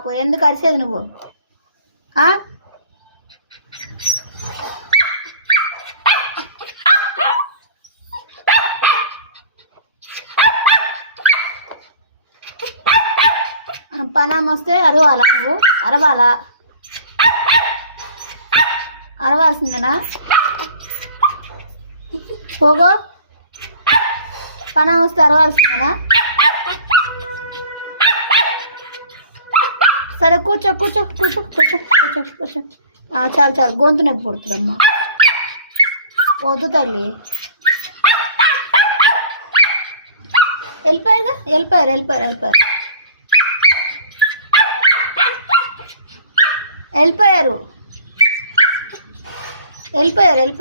పాపు, ఎందుకు అరిసేది నువ్వు? పనామ వస్తే అరవాలా? నువ్వు అరవాలా? అరవాల్సిందేనా? పోగో, పనామ వస్తే అరవాల్సిందేనా? సరే కూర్చో కూర్చో కూర్చో కూర్చో కూర్చో కూర్చో. చాలు చాలు, గొంతు నొప్పి పుడుతుందమ్మా. వద్దు తల్లి. వెళ్ళిపోయారుగా, వెళ్ళిపోయారు వెళ్ళిపోయారు వెళ్ళిపోయారు వెళ్ళిపోయారు వెళ్ళిపోయారు వెళ్ళిపోయారు.